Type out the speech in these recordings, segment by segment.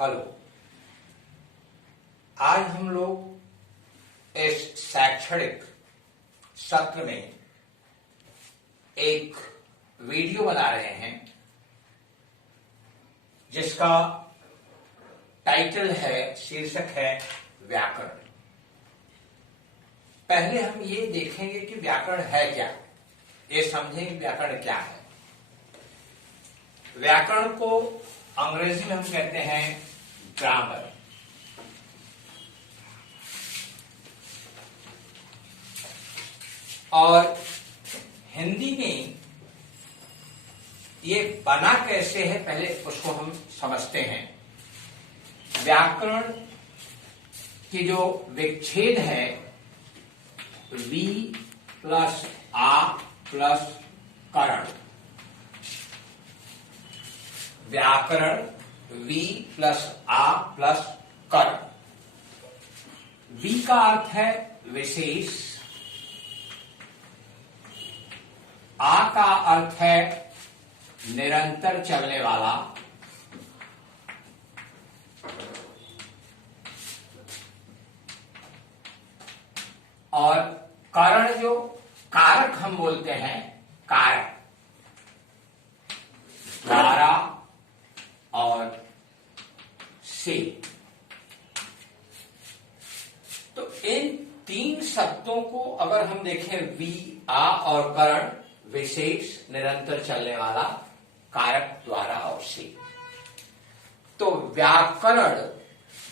Hello. आज हम लोग इस शैक्षणिक सत्र में एक वीडियो बना रहे हैं जिसका टाइटल है, शीर्षक है व्याकरण। पहले हम ये देखेंगे कि व्याकरण है क्या, ये समझेंगे व्याकरण क्या है। व्याकरण को अंग्रेजी में हम कहते हैं ग्रामर। और हिंदी में ये बना कैसे है, पहले उसको हम समझते हैं। व्याकरण की जो विच्छेद है वी प्लस आ प्लस करण, व्याकरण वी प्लस आ प्लस करण। वी का अर्थ है विशेष, आ का अर्थ है निरंतर चलने वाला, और करण जो कारक हम बोलते हैं, कारक द्वारा और से। तो इन तीन शब्दों को अगर हम देखें, वी, आ और करण, विशेष, निरंतर चलने वाला, कारक, द्वारा और से, तो व्याकरण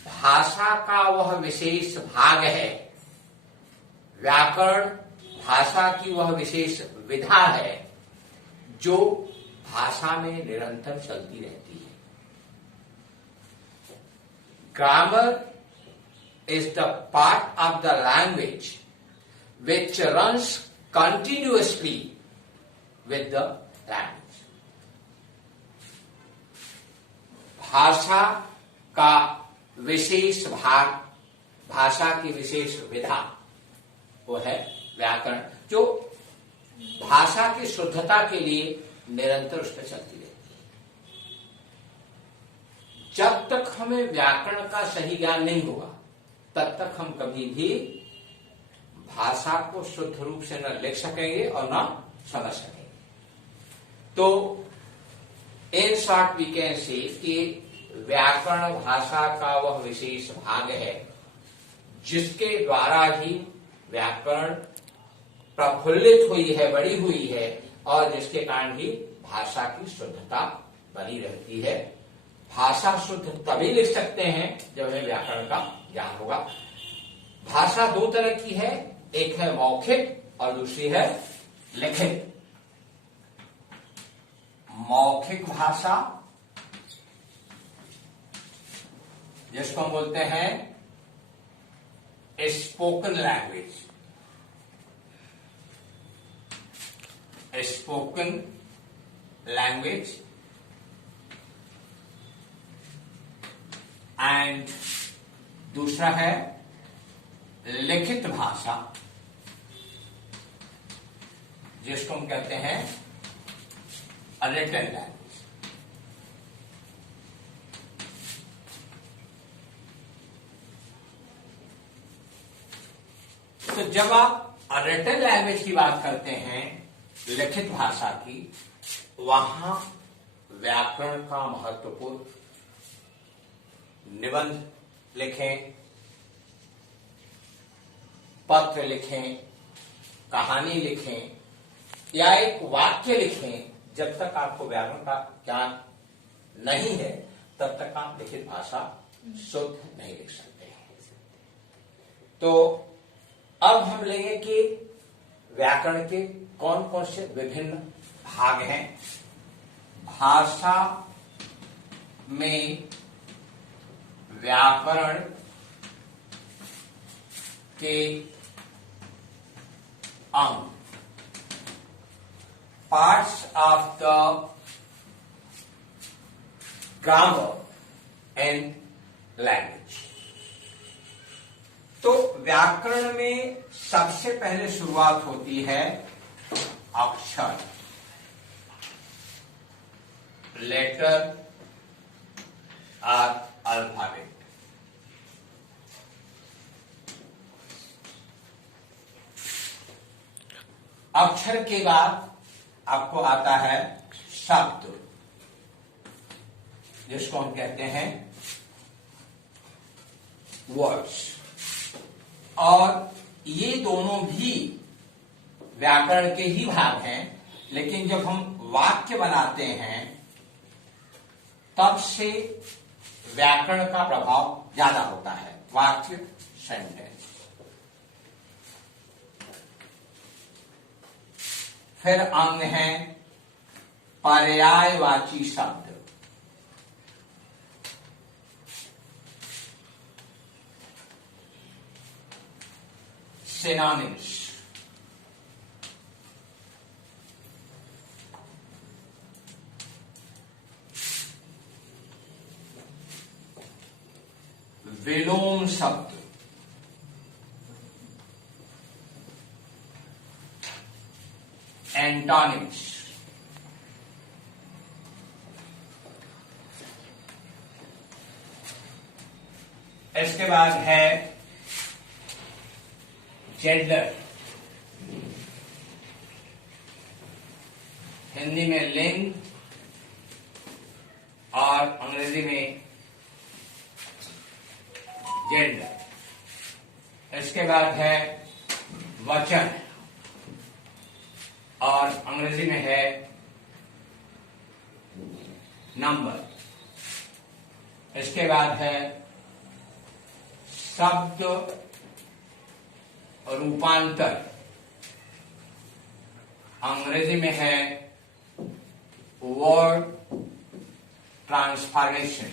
भाषा का वह विशेष भाग है। व्याकरण भाषा की वह विशेष विधा है जो भाषा में निरंतर चलती रहती है। Grammar is the part of the language which runs continuously with the language. भाषा का विशेष भाग, भाषा की विशेष विधा, वो है व्याकरण, जो भाषा की शुद्धता के लिए निरंतर उस पर चलती रहती है। जब तक हमें व्याकरण का सही ज्ञान नहीं होगा तब तक हम कभी भी भाषा को शुद्ध रूप से न लिख सकेंगे और न समझ सकेंगे। तो in short we can say कि व्याकरण भाषा का वह विशेष भाग है जिसके द्वारा ही व्याकरण प्रफुल्लित हुई है, बड़ी हुई है, और जिसके कारण ही भाषा की शुद्धता बनी रहती है। भाषा शुद्ध तभी लिख सकते हैं जब हमें व्याकरण का ज्ञान होगा। भाषा दो तरह की है, एक है मौखिक और दूसरी है लिखित। मौखिक भाषा जिसको हम बोलते हैं spoken language, spoken language, and दूसरा है लिखित भाषा जिसको हम कहते हैं रिटन लैंग्वेज। तो जब आप रिटन लैंग्वेज की बात करते हैं, लिखित भाषा की, वहां व्याकरण का महत्वपूर्ण निबंध लिखें, पत्र लिखें, कहानी लिखें या एक वाक्य लिखें, जब तक आपको व्याकरण का ज्ञान नहीं है तब तक आप लिखित भाषा शुद्ध नहीं लिख सकते हैं। तो अब हम लेंगे कि व्याकरण के कौन कौन से विभिन्न भाग हैं। भाषा में व्याकरण के अंग, parts of the grammar and language. तो व्याकरण में सबसे पहले शुरुआत होती है अक्षर, लेटर और अल्फाबेट। अक्षर के बाद आपको आता है शब्द, जिसको हम कहते हैं वर्ड्स। और ये दोनों भी व्याकरण के ही भाग हैं, लेकिन जब हम वाक्य बनाते हैं तब से व्याकरण का प्रभाव ज्यादा होता है। वाक्य, सेंटेंस। फिर अंग है पर्यायवाची शब्द। सिनोनिम्स। विलोम शब्द। एंटोनिम्स। इसके बाद है जेंडर, हिंदी में लिंग और अंग्रेजी में जेंडर। इसके बाद है वचन और अंग्रेजी में है नंबर। इसके बाद है शब्द रूपांतर, अंग्रेजी में है वर्ड ट्रांसफॉर्मेशन।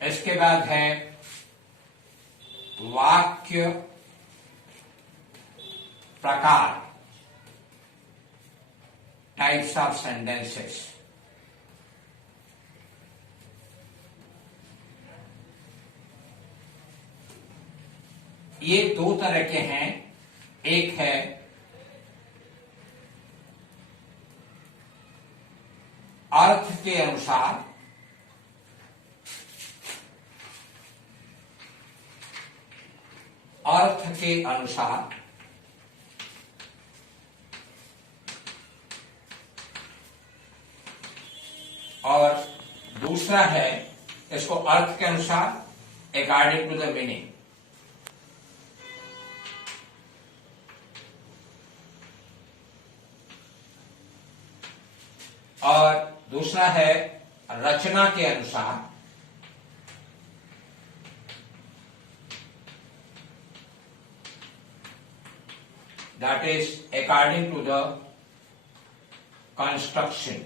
इसके बाद है वाक्य प्रकार, टाइप्स ऑफ सेंटेंसेस। ये दो तरह के हैं। एक है अर्थ के अनुसार, अर्थ के अनुसार और दूसरा है इसको अर्थ के अनुसार अकॉर्डिंग टू द मीनिंग। और दूसरा है रचना के अनुसार, that is according to the construction।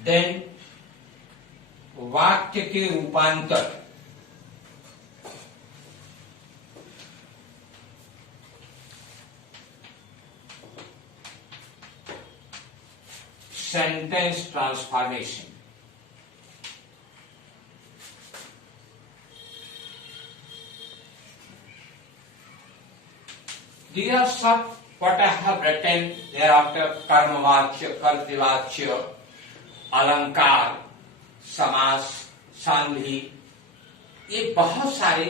then वाक्य के रूपांतर, sentence transformation. These are some what I have written thereafter: कर्मवाच्य, कर्तृवाच्य, अलंकार, समास, संधि। ये बहुत सारे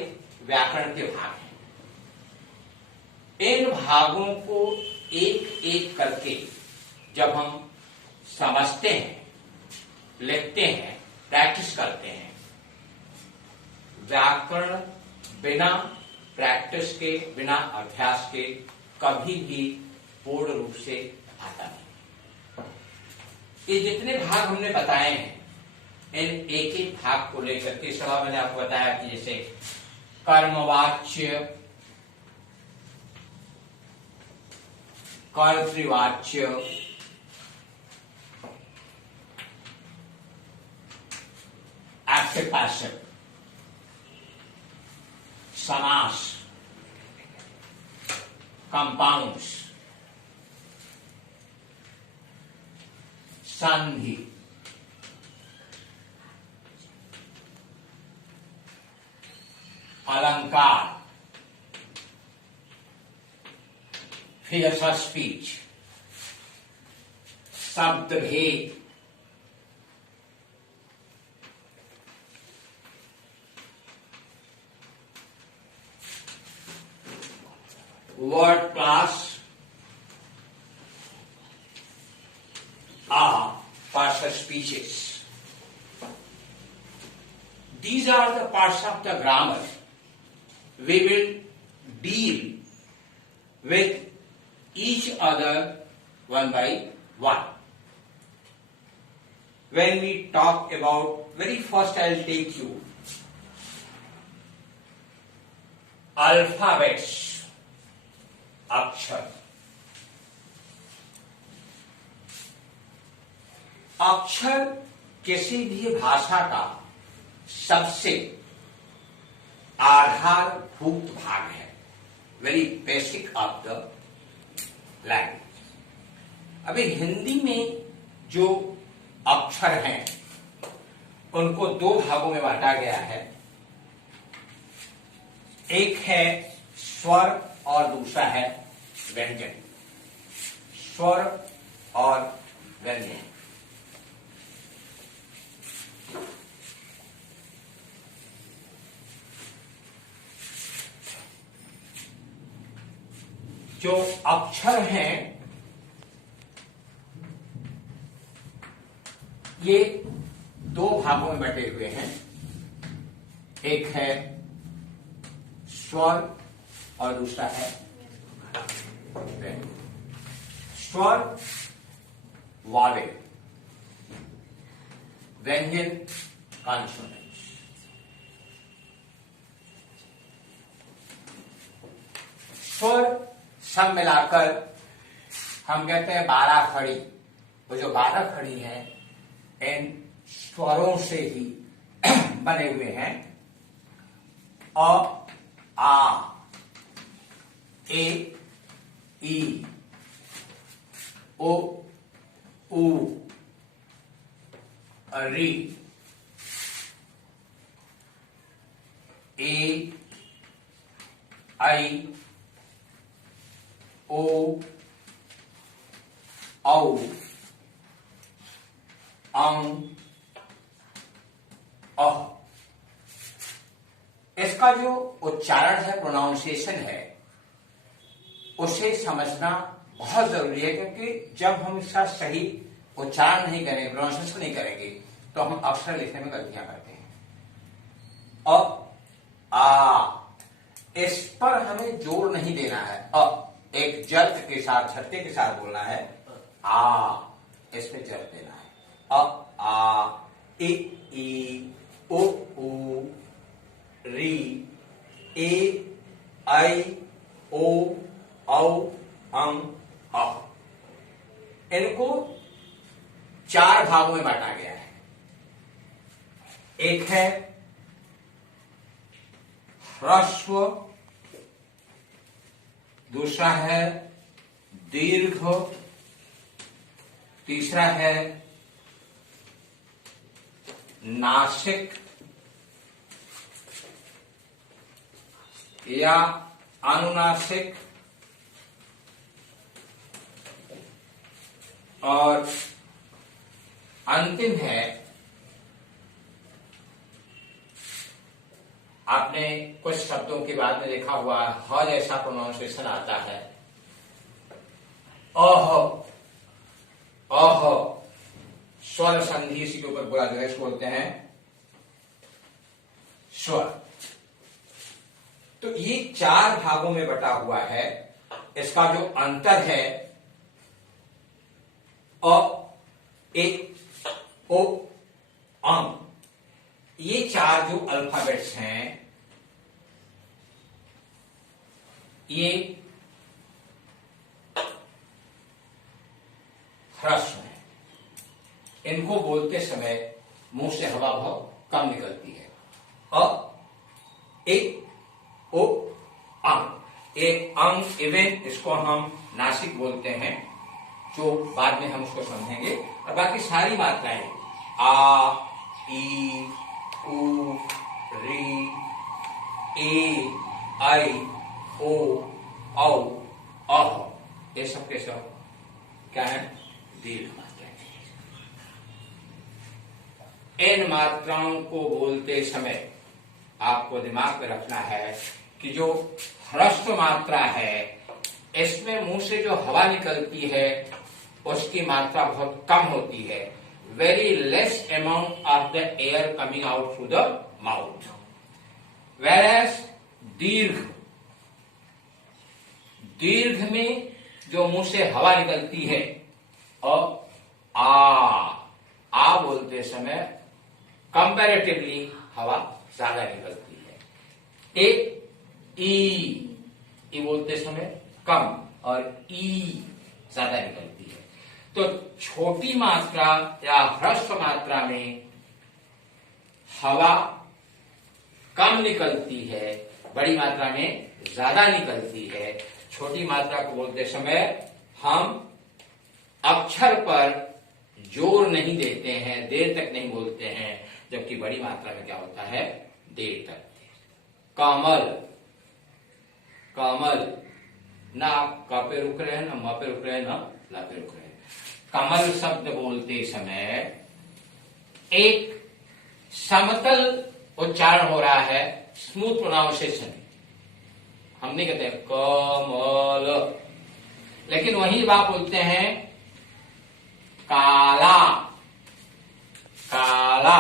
व्याकरण के भाग हैं। इन भागों को एक एक करके जब हम समझते हैं, लिखते हैं, प्रैक्टिस करते हैं, व्याकरण बिना प्रैक्टिस के, बिना अभ्यास के कभी भी पूर्ण रूप से आता नहीं। ये जितने भाग हमने बताए हैं, इन एक एक भाग को लेकर के सवाल मैंने आपको बताया कि जैसे कर्मवाच्य, कर्तृवाच्य, एक्टिव पैसिव, समास, कंपाउंड्स, संधि, अलंकार, फिगर्स ऑफ स्पीच, शब्द भेद, word class are parts of speeches. These are the parts of the grammar. We will deal with each other one by one. When we talk about, very first I'll take you alphabets, अक्षर। अक्षर किसी भी भाषा का सबसे आधारभूत भाग है, very basic of the language. अभी हिंदी में जो अक्षर हैं उनको दो भागों में बांटा गया है, एक है स्वर और दूसरा है व्यंजन। स्वर और व्यंजन। जो अक्षर हैं ये दो भागों में बटे हुए हैं, एक है स्वर और दूसरा है व्यंजन। स्वर वावेल, व्यंजन कॉन्सोनेंट्स। स्वर सब मिलाकर हम कहते हैं 12 खड़ी। वो जो 12 खड़ी हैं इन स्वरों से ही बने हुए हैं। अ, आ, ए, ई, ओ, उ, री, ए, आई, ओ, औ, अं, अह। इसका जो उच्चारण है, प्रोनाउंसिएशन है, उसे समझना बहुत जरूरी है, क्योंकि जब हम इसका सही उच्चारण नहीं करेंगे, प्रोनाउंसिएशन नहीं करेंगे, तो हम अक्षर लिखने में गलतियां करते हैं। अ, आ, इस पर हमें जोर नहीं देना है। एक जल्द के साथ, झटके के साथ बोलना है। आ, इसमें जल्द देना है। अ, आ, ई, ओ, उ, री, ए, आई, ओ, औ, अं, अ। इनको 4 भागों में बांटा गया है। एक है ह्रस्व, दूसरा है दीर्घ, तीसरा है नासिक या अनुनासिक, और अंतिम है, आपने कुछ शब्दों के बाद में देखा हुआ ह जैसा प्रोनाउंसिएशन आता है। अह, अह, स्वर संधि इसी के ऊपर बोला जाएगा, इसको बोलते हैं स्वर। तो ये 4 भागों में बटा हुआ है। इसका जो अंतर है, अ, ए, ओ, अं, ये 4 जो अल्फाबेट्स हैं, ये ह्रस्व है। इनको बोलते समय मुंह से हवा बहुत कम निकलती है। अ, ए, ओ, अंग। ए, अंग, इवन इसको हम नासिक बोलते हैं, जो बाद में हम उसको समझेंगे। और बाकी सारी मात्राएं आ, ई, उ, री, ए, आई, ओ, औ, अह, ये सब के सब क्या है? दीर्घ मात्राएं। इन मात्राओं को बोलते समय आपको दिमाग में रखना है कि जो ह्रस्व मात्रा है इसमें मुंह से जो हवा निकलती है उसकी मात्रा बहुत कम होती है। Very less amount of the air coming out through the mouth. Whereas दीर्घ में जो मुंह से हवा निकलती है और आ बोलते समय कंपैरेटिवली हवा ज्यादा निकलती है। ई बोलते समय कम और ई ज्यादा निकलती है। तो छोटी मात्रा या ह्रस्व मात्रा में हवा कम निकलती है, बड़ी मात्रा में ज्यादा निकलती है। छोटी मात्रा को बोलते समय हम अक्षर पर जोर नहीं देते हैं, देर तक नहीं बोलते हैं, जबकि बड़ी मात्रा में क्या होता है? देर तक। कमल, कमल, ना आप क पे रुक रहे हैं, ना म पे रुक रहे हैं, ना ला पे रुक रहे हैं। कमल शब्द बोलते समय एक समतल उच्चारण हो रहा है, स्मूथ प्रोनाउंसिएशन। हम नहीं कहते कमल, लेकिन वही आप बोलते हैं काला, काला,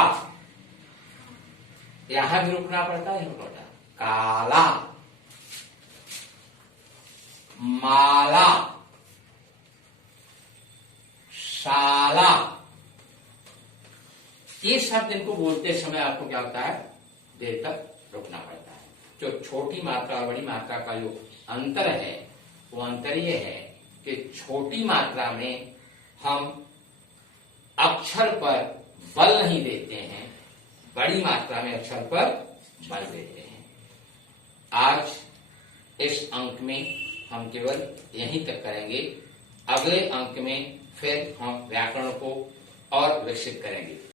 यहां भी रुकना पड़ता है, रुकना काला। माला, शाला, ये शब्द इनको बोलते समय आपको क्या होता है? देर तक रुकना पड़ता है। जो छोटी मात्रा और बड़ी मात्रा का जो अंतर है वो अंतर ये है कि छोटी मात्रा में हम अक्षर पर बल नहीं देते हैं, बड़ी मात्रा में अक्षर पर बल देते हैं। आज इस अंक में हम केवल यहीं तक करेंगे। अगले अंक में फिर हम व्याकरण को और विकसित करेंगे।